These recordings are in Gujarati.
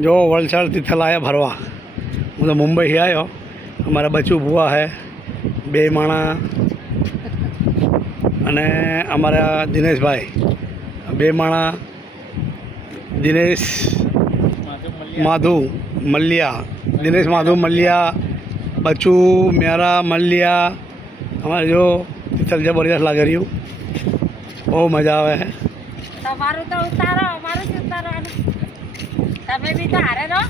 जो वलसाड़ तिथल आया भरवा हूँ तो मुंबई ही आयो। हमारा बच्चू बुआ है बे माणा अने अमरा दिनेश भाई बे माणा दिनेश माधु मल्लिया दिनेश माधु मल्लिया बच्चू मेरा मल्लिया हमारे जो तिथल जबरदस्त लागे रही बहुत मजा आवे है। તમારું તો ઉતારો અમારું જ ઉતારવાનું તમે બી તો હારે રહો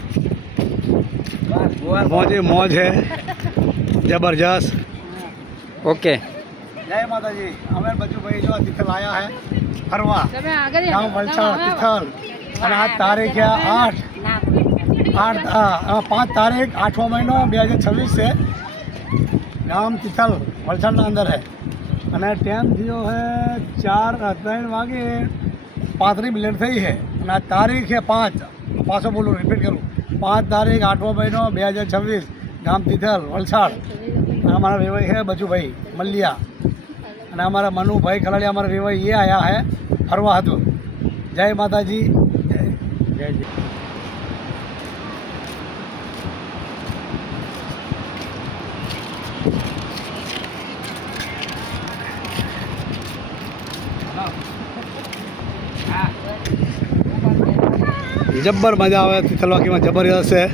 मौज मौज है जबरदस्त। ओके जय माता जी हमें बच्चू भाई जो तिथल आया है फरवा તમે આગળ गाँव वलसाड़ तिथल और आज तारीख है 5 तारीख 8वां महीनो 2026 से गाम तिथल वलसाड़ना अंदर है અને ટાઈમ થયો है 3 વાગે 35 મિનિટ થઈ है અને આ તારીખ है 5 પાછો બોલું રિપીટ કરું 5 તારીખ 8વાं મહિનો 2026 ગામ તિથલ વલસાડ અને हमारा वेवाई है बच्चू भाई मल्लिया અને हमारा मनु भाई खलाड़िया हमारा वेवाई ये आया है फरवा हतु। जय माता जी जय जय। जब्बर मजा आवे तिथलवाकी में जबरदस्त है।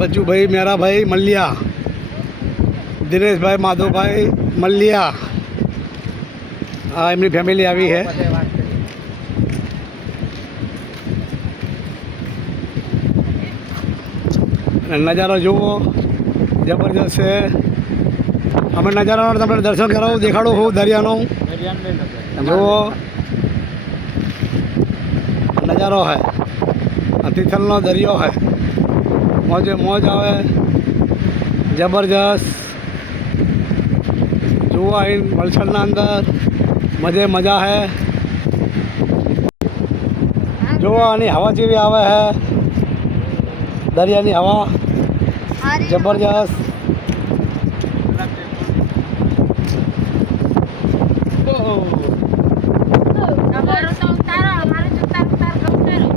बच्चू भाई मेरा भाई मल्लिया दिनेश भाई माधव भाई मल्लिया एमनी फैमिली आई है। नज़ारा जुओ जबरदस्त है। हमें नज़ारा तमने दर्शन कराओ देखाड़ो हो दरियानो जुओ नज़ारो है तिथलनो दरियो है मौजे मौज आवे जबरदस्त जुओ आई वलसाड़ना अंदर मजे मजा है। जुओ आनी हवा जेवी आवे है दरियानी हवा जबरदस्त। તમારું તો ઉતારો અમારું જ ઉતાર ઉતાર કરતો રહો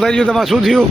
થઈ ગયું તમારે શું થયું?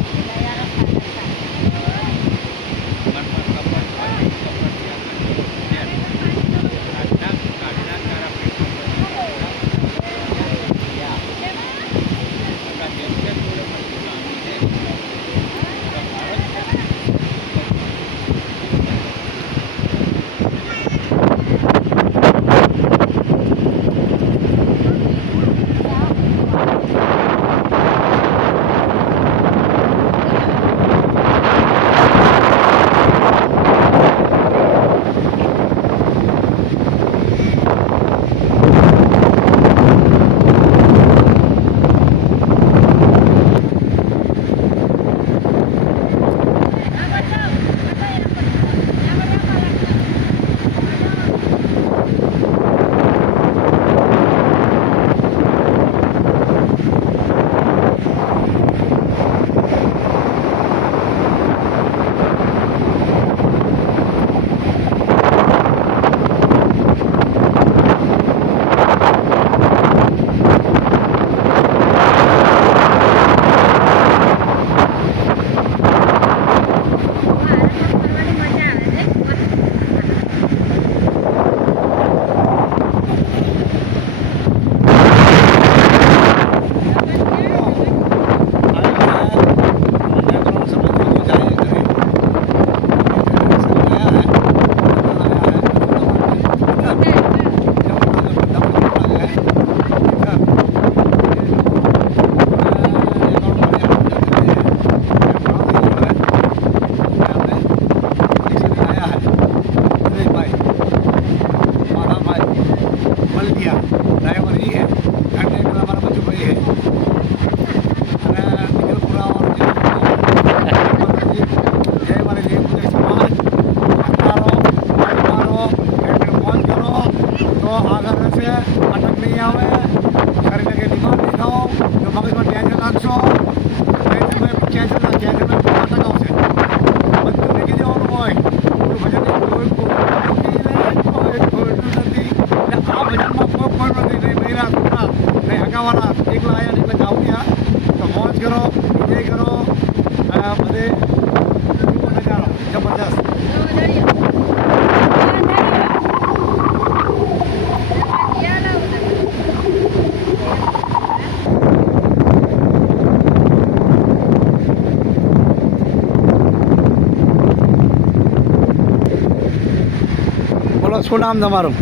બોલો શું નામ તમારું?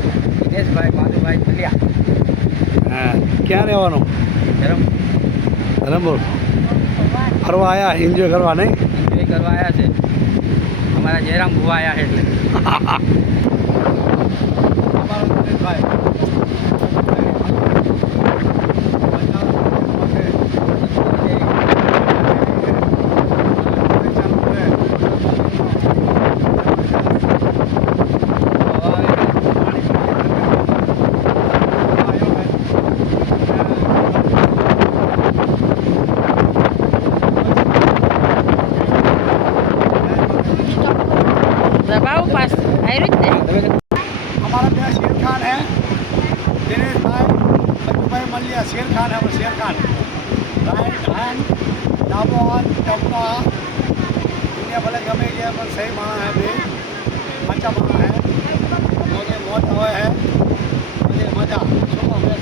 દિનેશભાઈ માધુભાઈ ચલિયા. હા, ક્યાં રહેવાનું? ધરમપુર. ફરવા આવ્યા, એન્જોય કરવા નહીં? એન્જોય કરવા આવ્યા છે. અમારા જયરામ ભુવા આવ્યા છે એટલે. અમારો દિનેશભાઈ દબાવ પાસ આવ્યું જ ને. हमारा भैया शेर खान है, दिनेश भाई बच्चू भाई मलिया शेर खान है, वो शेर खान राइट हैंड डाबो हाथ टप्पा दुनिया भले गमे गया पर सही माना है बे मचा माना है मुझे मौत हुआ है मुझे मजा सुबह में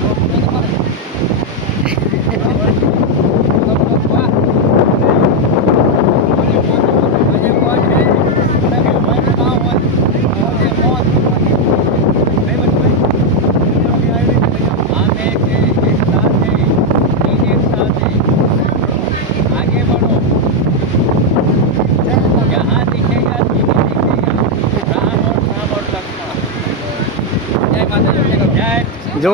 जो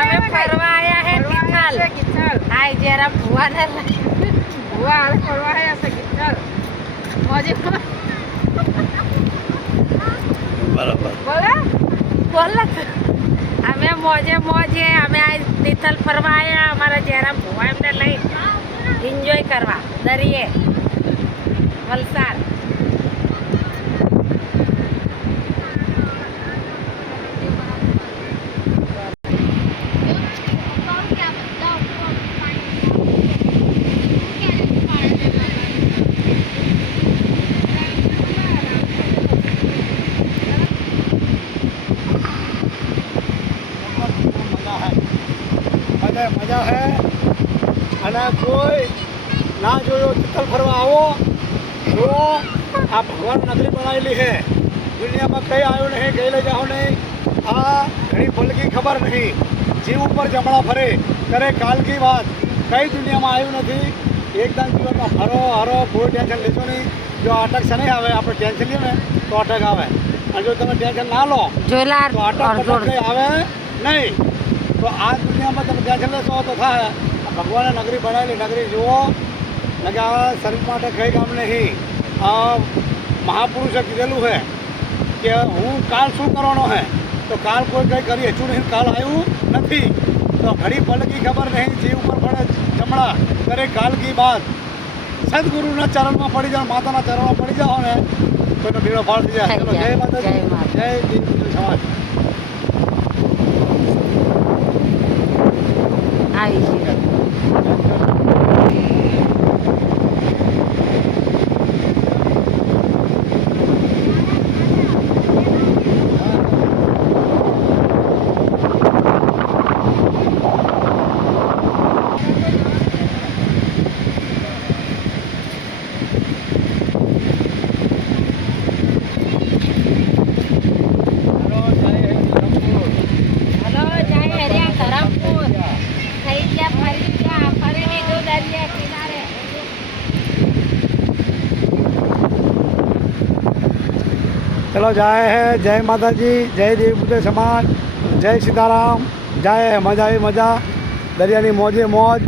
અમે ફરવા આવ્યા હે તિથલ. હાય જરા ભુવાને ભુવા હાલ ફરવા આવ્યા છે તિથલ. મોજે बराबर બોલો બોલો. અમે મોજે અમે આ તિથલ ફરવા આવ્યા. અમારા જયરામ ભુવા એમને લઈ એન્જોય કરવા દરિયે વલસાડ. મજા છે. અને કોઈ ના જોયો તિથલ ફરવા આવો જો આ ભગવાન નગરી બનાવેલી છે. દુનિયામાં કઈ આવ્યું નહીં, કઈ લઈ જાઓ નહીં. આ ઘણી ભલકી ખબર નહીં. જીવ ઉપર જમણા ફરે કરે કાલ કી વાત. કઈ દુનિયામાં આવ્યું નથી. એકદમ જીવનમાં ફરો હરો, કોઈ ટેન્શન લેશો નહીં. જો અટક છે નહીં આવે, આપણે ટેન્શન લઈએ ને તો અટક આવે. અને જો તમે ટેન્શન ના લો જોલા તો અટક પટક કંઈ આવે નહીં. તો આ દુનિયામાં તમે ટેન્શન લેશો તો થાય. ભગવાને નગરી બનાવેલી નગરી જુઓ ને કે આ શરીર માટે કંઈ કામ નહીં. આ મહાપુરુષે કીધેલું છે કે હું કાલ શું કરવાનો છે, તો કાલ કોઈ કંઈ કરી હજુ નહીં, કાલ આવ્યું નથી. તો ઘડી પલકી ખબર નહીં. જીવ ઉપર પડે જમણા કરે કાલ કી બાત. સદગુરુના ચરણમાં પડી જાઓ, માતાના ચરણમાં પડી જાઓ ને તો એનો બેડો પાર થઈ જાય. ચલો, જય માતાજી, જય દીપ સમાજ. આવી છે. હલો, જય હરિયા ધરમપુર. થઈ ગયા ફરી ગયા, ફરી લીધું દરિયા કિનારે. ચલો, જય હે, જય માતાજી, જય દેવી સમાજ, જય સીતારામ, જય હે. મજા આવી મજા. દરિયાની મોજે મોજ.